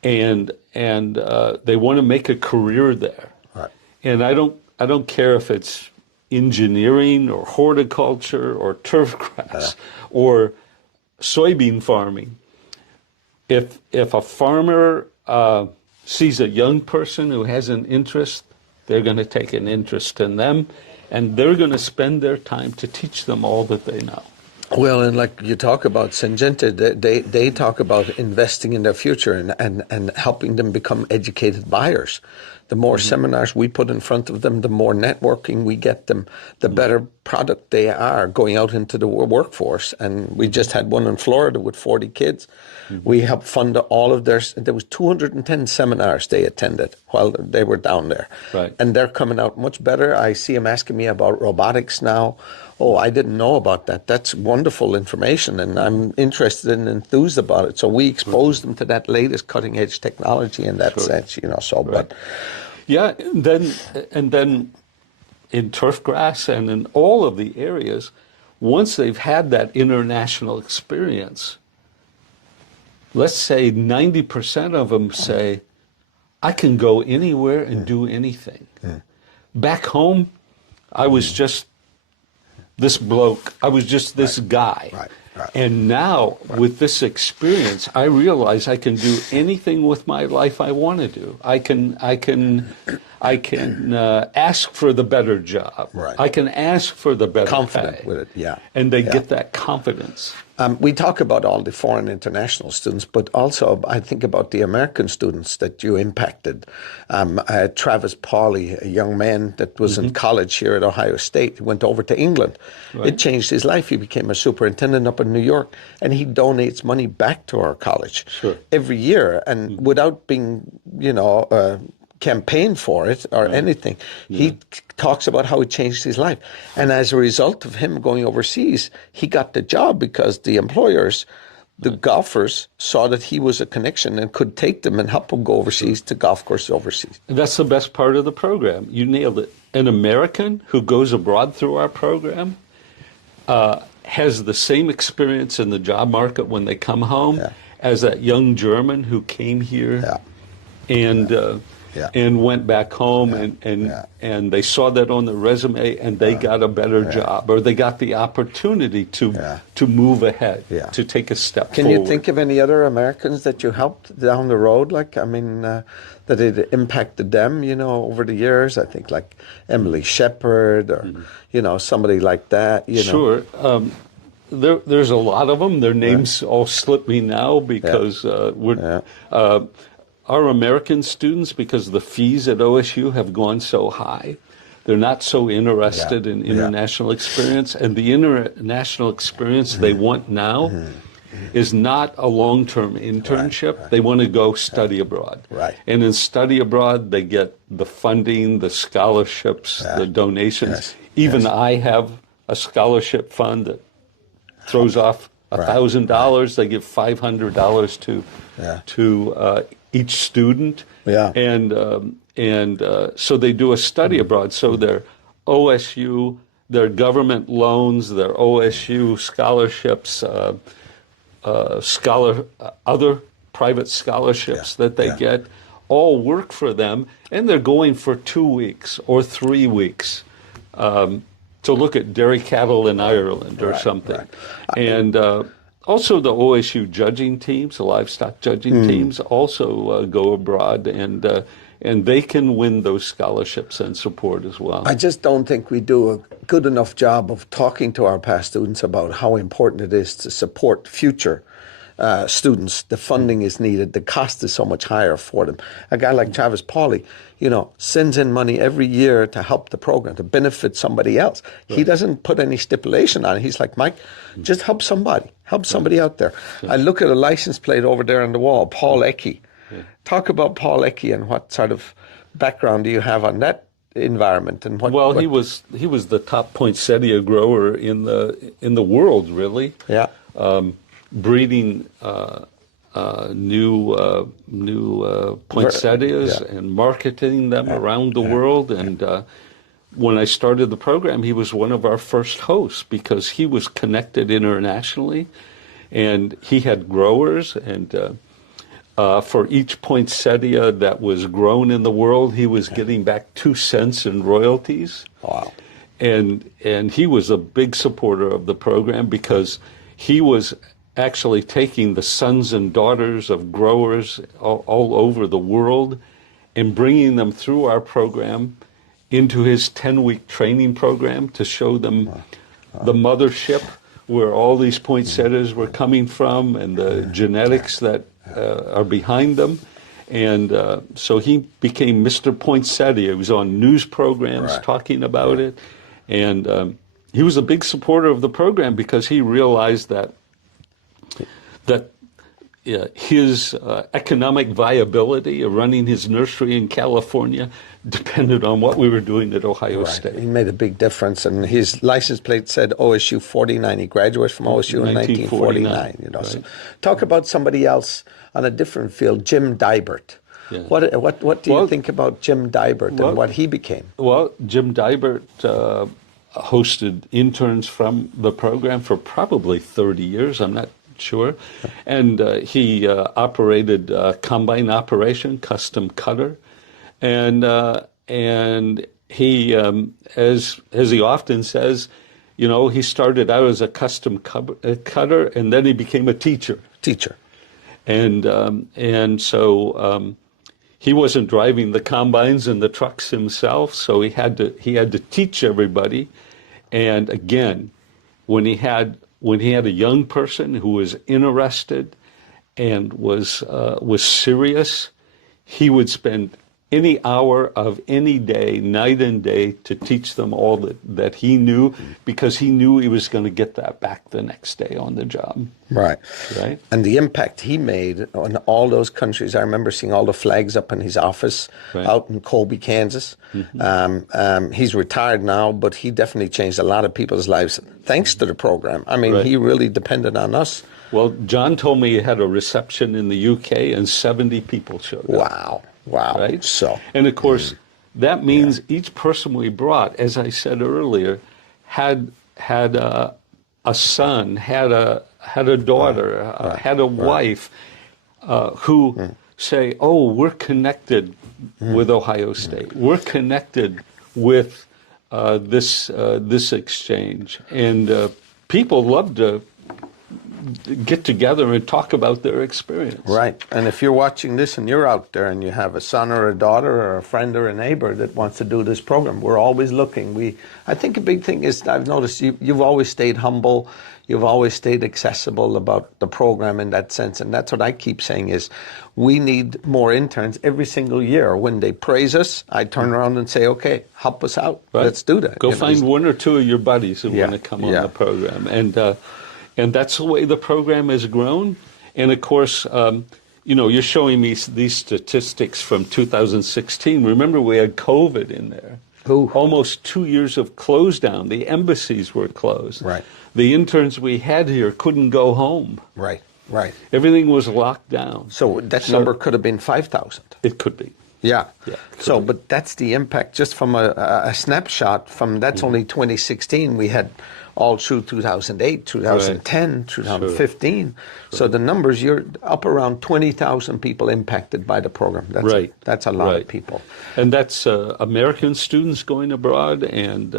and they want to make a career there. Right. And I don't care if it's engineering or horticulture or turf grass or soybean farming. If a farmer sees a young person who has an interest, they're going to take an interest in them, and they're going to spend their time to teach them all that they know. Well, and like you talk about Syngenta, they talk about investing in their future and helping them become educated buyers. The more seminars we put in front of them, the more networking we get them, the better product they are going out into the workforce. And we just had one in Florida with 40 kids. We helped fund all of there was 210 seminars they attended while they were down there. Right. And they're coming out much better. I see them asking me about robotics now. Oh, I didn't know about that. That's wonderful information, and I'm interested and enthused about it. So we expose them to that latest cutting-edge technology in that sense, So, right. Yeah, and then in turf grass and in all of the areas, once they've had that international experience, let's say 90% of them say, I can go anywhere and do anything. Back home, I was just this bloke. I was just this guy. Right. And now, with this experience, I realize I can do anything with my life I want to do. I can ask for the better job. Right. I can ask for the better Confident pay. with it, yeah. And they get that confidence. We talk about all the foreign international students, but also I think about the American students that you impacted. Travis Pauly, a young man that was in college here at Ohio State, went over to England. Right. It changed his life. He became a superintendent up in New York, and he donates money back to our college every year. And without being, campaign for it or anything. He talks about how it changed his life. And as a result of him going overseas, he got the job because the employers, the golfers, saw that he was a connection and could take them and help them go overseas to golf courses overseas. And that's the best part of the program. You nailed it. An American who goes abroad through our program has the same experience in the job market when they come home as that young German who came here and went back home and they saw that on the resume and they got a better job, or they got the opportunity to move ahead, to take a step Can forward. you think of any other Americans that you helped down the road? That it impacted them, over the years? I think like Emily Shepard or, somebody like that, Sure. There's a lot of them. Their names all slip me now because our American students, because the fees at OSU have gone so high, they're not so interested in international experience. And the international experience they want now is not a long-term internship. They want to go study abroad. Right. And in study abroad, they get the funding, the scholarships, the donations. Even I have a scholarship fund that throws off $1,000. They give $500 to each student, and so they do a study abroad. So their OSU, their government loans, their OSU scholarships, other private scholarships that they get, all work for them, and they're going for 2 weeks or 3 weeks to look at dairy cattle in Ireland or something, and. Also, the OSU judging teams, the livestock judging teams, also go abroad, and they can win those scholarships and support as well. I just don't think we do a good enough job of talking to our past students about how important it is to support future students. The funding is needed. The cost is so much higher for them. A guy like Travis Pauly, sends in money every year to help the program, to benefit somebody else. He doesn't put any stipulation on it. He's like, Mike, just help somebody. Help somebody out there. I look at a license plate over there on the wall, Paul Ecke. Talk about Paul Ecke and what sort of background do you have on that environment? And he was the top poinsettia grower in the world, really. Yeah. Breeding new poinsettias and marketing them around the world. And when I started the program, he was one of our first hosts because he was connected internationally, and he had growers. And for each poinsettia that was grown in the world, he was getting back 2 cents in royalties. Wow. And he was a big supporter of the program because he was actually taking the sons and daughters of growers all over the world and bringing them through our program into his 10-week training program to show them the mothership where all these poinsettias were coming from and the genetics that are behind them. And so he became Mr. Poinsettia. He was on news programs talking about it. And he was a big supporter of the program because he realized that his economic viability of running his nursery in California depended on what we were doing at Ohio State. He made a big difference, and his license plate said OSU 49. He graduated from OSU in 1949. You know, so talk about somebody else on a different field, Jim Dybert. Yeah. What do you think about Jim Dybert and what he became? Well, Jim Dybert hosted interns from the program for probably 30 years. I'm not sure. And he operated combine operation, custom cutter. And he, as he often says, you know, he started out as a custom cutter, and then he became a teacher. And so he wasn't driving the combines and the trucks himself, so he had to teach everybody. And again, when he had a young person who was interested and was serious, he would spend any hour of any day, night and day, to teach them all that he knew, because he knew he was going to get that back the next day on the job. Right. And the impact he made on all those countries. I remember seeing all the flags up in his office out in Colby, Kansas. He's retired now, but he definitely changed a lot of people's lives thanks to the program. I mean, he really depended on us. Well, John told me he had a reception in the UK and 70 people showed up. Wow. Right? So, and of course, that means each person we brought, as I said earlier, had a son, had a daughter, had a wife who say, "Oh, we're connected with Ohio State. We're connected with this exchange," and people love to get together and talk about their experience. Right. And if you're watching this and you're out there and you have a son or a daughter or a friend or a neighbor that wants to do this program, we're always looking. I think a big thing is, I've noticed you've always stayed humble. You've always stayed accessible about the program in that sense. And that's what I keep saying is we need more interns every single year. When they praise us, I turn around and say, okay, help us out. Let's do that. Go find one or two of your buddies who want to come on the program. And that's the way the program has grown. And of course, you're showing me these statistics from 2016. Remember, we had COVID in there. Almost 2 years of close down. The embassies were closed. The interns we had here couldn't go home. Everything was locked down. So that number could have been 5,000. It could be. So, but that's the impact just from a snapshot from, that's only 2016. We had all through 2008, 2010, 2015. So the numbers, you're up around 20,000 people impacted by the program. That's a lot of people. And that's American students going abroad and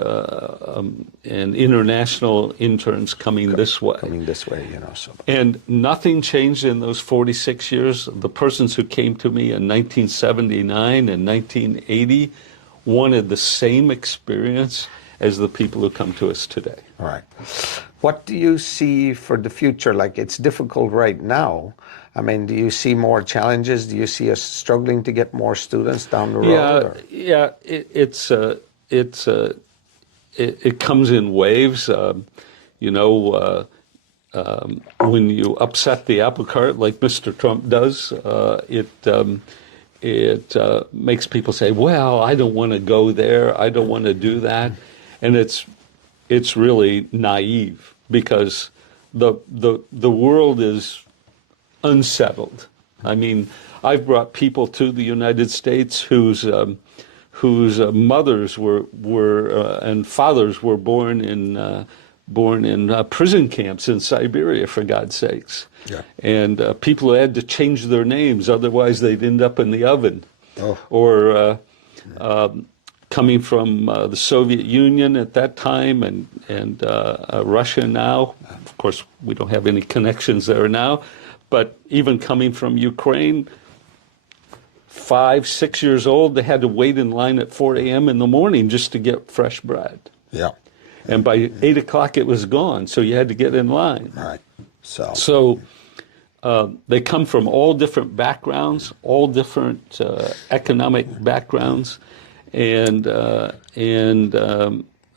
international interns coming this way. So. And nothing changed in those 46 years. The persons who came to me in 1979 and 1980 wanted the same experience as the people who come to us today. What do you see for the future? Like, it's difficult right now. I mean, do you see more challenges? Do you see us struggling to get more students down the road? It comes in waves. When you upset the apple cart like Mr. Trump does, it makes people say, well, I don't want to go there. I don't want to do that. And it's really naive, because the world is unsettled. I mean, I've brought people to the United States whose mothers were and fathers were born in prison camps in Siberia, for God's sakes. Yeah. And people had to change their names, otherwise they'd end up in the oven. Oh. Or coming from the Soviet Union at that time and Russia now. Of course, we don't have any connections there now. But even coming from Ukraine, 5, 6 years old, they had to wait in line at 4 a.m. in the morning just to get fresh bread. Yeah. And by 8 o'clock, it was gone, so you had to get in line. Right. So they come from all different backgrounds, all different economic backgrounds, and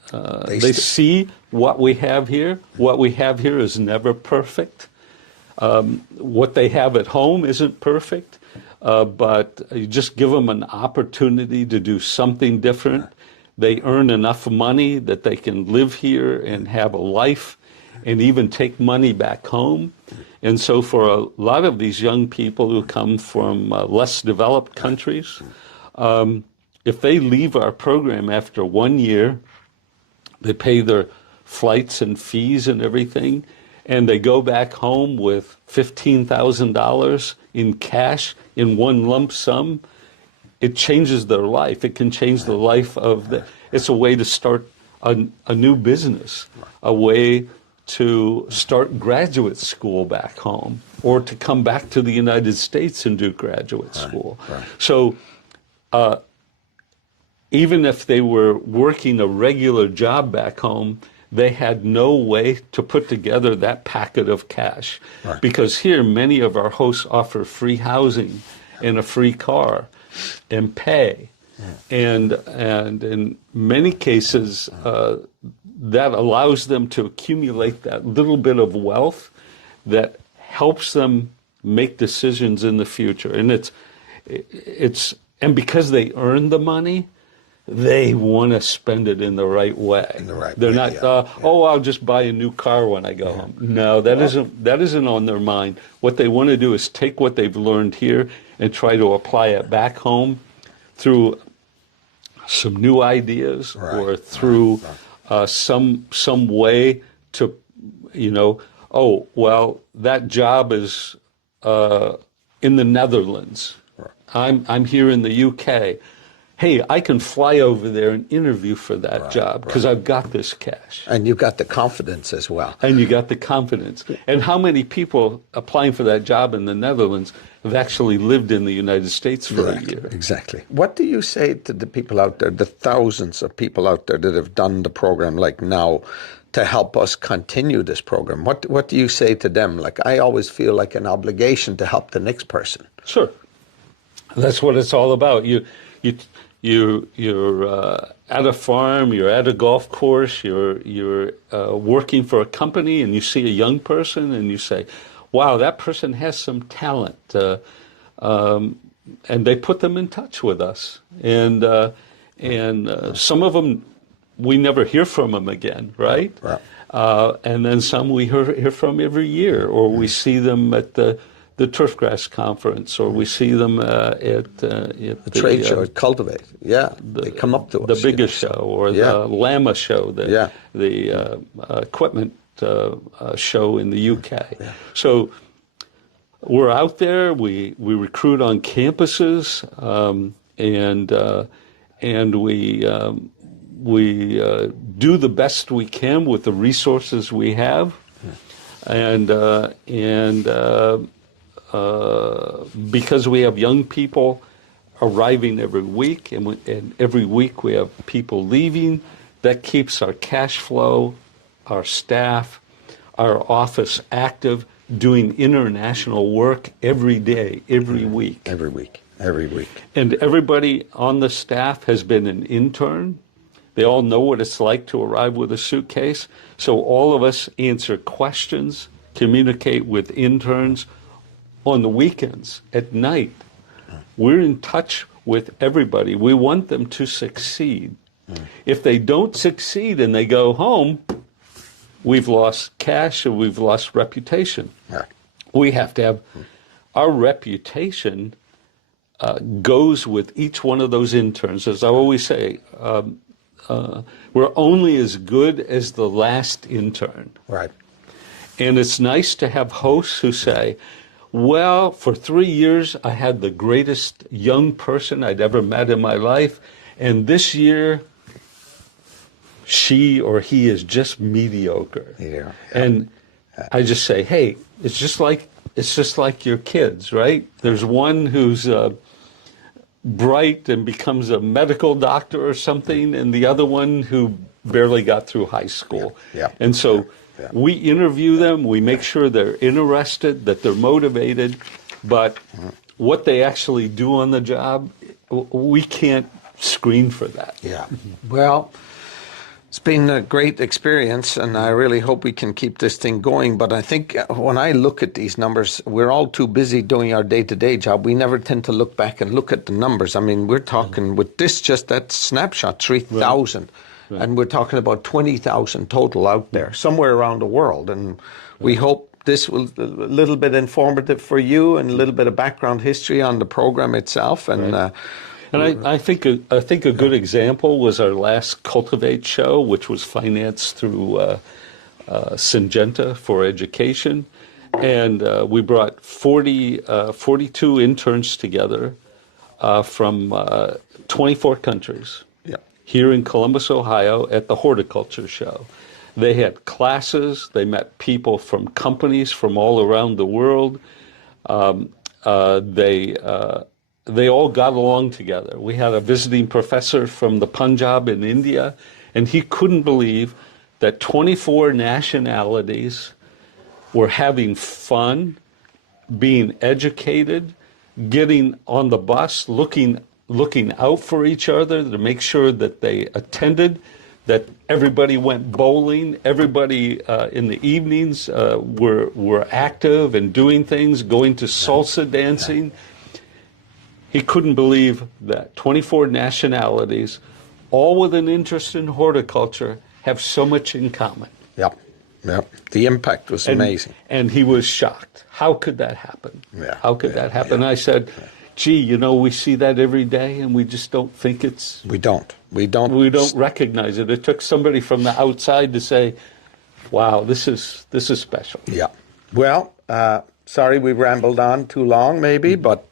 they see what we have here. What we have here is never perfect. What they have at home isn't perfect, but you just give them an opportunity to do something different. They earn enough money that they can live here and have a life and even take money back home. And so for a lot of these young people who come from less developed countries, if they leave our program after 1 year, they pay their flights and fees and everything, and they go back home with $15,000 in cash in one lump sum, it changes their life. It can change the life of it's a way to start a new business, a way to start graduate school back home, or to come back to the United States and do graduate school. Right. So even if they were working a regular job back home, they had no way to put together that packet of cash. Right. Because here, many of our hosts offer free housing and a free car and pay. And in many cases, that allows them to accumulate that little bit of wealth that helps them make decisions in the future. And and because they earn the money, they want to spend it in the right way. They're not, I'll just buy a new car when I go home. No, that isn't on their mind. What they want to do is take what they've learned here and try to apply it back home through some new ideas or through some way to, that job is in the Netherlands. I'm here in the UK. Hey, I can fly over there and interview for that job because I've got this cash. And you've got the confidence as well. And you got the confidence. And how many people applying for that job in the Netherlands have actually lived in the United States for a year? Exactly. What do you say to the people out there, the thousands of people out there that have done the program like now to help us continue this program? What do you say to them? Like, I always feel like an obligation to help the next person. Sure. That's what it's all about. You're at a farm, you're at a golf course, you're working for a company, and you see a young person, and you say, "Wow, that person has some talent," and they put them in touch with us. And some of them we never hear from them again, right? Right. And then some we hear from every year, or we see them at the Turfgrass Conference, or we see them at the trade show at Cultivate. They come up to us. The biggest show, or the Llama show, the equipment show in the UK. Yeah. So we're out there. We recruit on campuses, and we do the best we can with the resources we have, and because we have young people arriving every week, and every week we have people leaving, that keeps our cash flow, our staff, our office active, doing international work every day, every week. Every week. And everybody on the staff has been an intern. They all know what it's like to arrive with a suitcase. So all of us answer questions, communicate with interns on the weekends, at night. We're in touch with everybody. We want them to succeed. If they don't succeed and they go home, we've lost cash and we've lost reputation. Right. We have to have our reputation goes with each one of those interns. As I always say, we're only as good as the last intern. Right. And it's nice to have hosts who say, well, for 3 years, I had the greatest young person I'd ever met in my life. And this year, she or he is just mediocre. Yeah. And I just say, hey, it's just like your kids, right? There's one who's bright and becomes a medical doctor or something, and the other one who barely got through high school. Yeah. And so we interview them, we make sure they're interested, that they're motivated, but what they actually do on the job, we can't screen for that. Yeah. Well, it's been a great experience, and I really hope we can keep this thing going. But I think when I look at these numbers, we're all too busy doing our day-to-day job. We never tend to look back and look at the numbers. I mean, we're talking with this, just that snapshot, 3,000. Right. And we're talking about 20,000 total out there, somewhere around the world. And we hope this will a little bit informative for you and a little bit of background history on the program itself. And And I think a good example was our last Cultivate show, which was financed through Syngenta for education. And we brought 42 interns together from 24 countries here in Columbus, Ohio, at the horticulture show. They had classes. They met people from companies from all around the world. They all got along together. We had a visiting professor from the Punjab in India, and he couldn't believe that 24 nationalities were having fun, being educated, getting on the bus, looking out for each other to make sure that they attended, that everybody went bowling, everybody in the evenings were active and doing things, going to salsa dancing. He couldn't believe that 24 nationalities, all with an interest in horticulture, have so much in common. Yep. The impact was amazing. And he was shocked. How could that happen? Yeah. How could that happen? I said, gee, we see that every day, and we just don't think it's... We don't recognize it. It took somebody from the outside to say, wow, this is special. Yeah. Well, sorry we rambled on too long maybe, but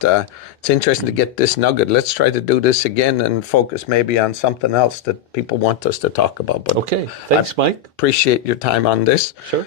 it's interesting to get this nugget. Let's try to do this again and focus maybe on something else that people want us to talk about. But okay. Thanks, Mike. Appreciate your time on this. Sure.